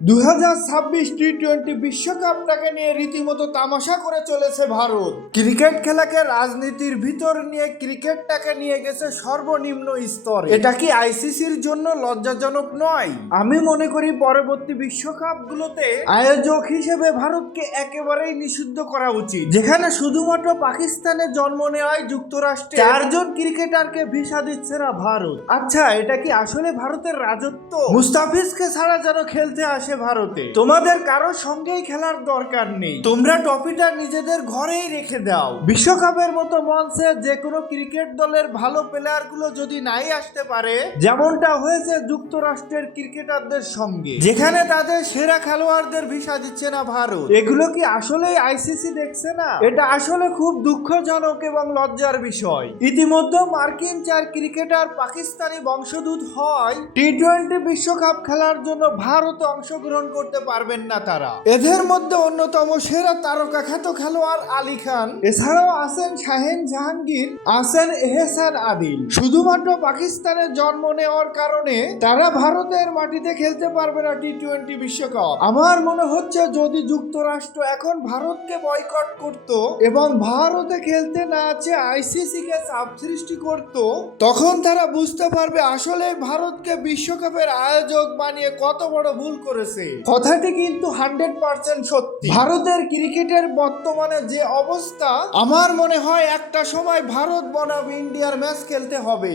2026 টি-20 বিশ্বকাপটাকে নিয়ে রীতিমতো তামাশা করে চলেছে ভারত। ক্রিকেট খেলাকে রাজনীতির ভিতর নিয়ে ক্রিকেটটাকে নিয়ে গেছে সর্বনিম্ন স্তরে। এটা কি আইসিসির জন্য লজ্জাজনক নয়? আমি মনে করি পরবর্তী বিশ্বকাপগুলোতে আয়োজক হিসেবে ভারতকে একেবারেই নিষিদ্ধ করা উচিত, যেখানে শুধুমাত্র পাকিস্তানের জন্ম নেওয়ায় যুক্তরাষ্ট্রে 4 জন ক্রিকেটারকে ভিসা দিচ্ছে না ভারত। আচ্ছা, এটা কি আসলে ভারতের রাজত্ব? মুস্তাফিজকে ছাড়া যেন খেলতে আসে ভারতে। তোমাদের কারোর সঙ্গেই খেলার দরকার নেই, তোমরা ট্রফিটা নিজেদের ঘরেই রেখে দাও। বিশ্বকাপের মতো মঞ্চে যে কোনো ক্রিকেট দলের ভালো প্লেয়ার গুলো যদি নাই আসতে পারে, যেমনটা হয়েছে যুক্তরাষ্ট্রের ক্রিকেটারদের সঙ্গে, যেখানে তাদের সেরা খেলোয়াড়দের ভিসা দিচ্ছে না ভারত, এগুলো কি আসলেই আইসিসি দেখছে না? এটা আসলে খুব দুঃখজনক এবং লজ্জার বিষয়। ইতিমধ্যে মার্কিন 4 ক্রিকেটার পাকিস্তানি বংশোদ্ভূত হয় টি-20 বিশ্বকাপ খেলার জন্য ভারতে অংশগ্রহণ করতে পারবেন না তারা। এদের মধ্যে অন্যতম সেরা তারকা খ্যাত খেলোয়াড় আলী খান, এছাড়াও আছেন শাহিন জাহাঙ্গীর, আছেন এহসান আদিল। শুধুমাত্র পাকিস্তানে জন্ম নেওয়ার কারণে তারা ভারতের মাটিতে খেলতে পারবে না টি-20 বিশ্বকাপ। আমার মনে হচ্ছে যদি যুক্তরাষ্ট্র এখন ভারতকে বয়কট করত এবং ভারতে খেলতে না চেয়ে আইসিসি কে চাপ সৃষ্টি করত, তখন তারা বুঝতে পারবে আসলে ভারতকে বিশ্বকাপের আয়োজক বানিয়ে কত বড় ভুল করেছে। কথাটি কিন্তু 100% সত্যি। ভারতের ক্রিকেটের বর্তমানে যে অবস্থা, আমার মনে হয় একটা সময় ভারত বনাম ইন্ডিয়ার ম্যাচ খেলতে হবে।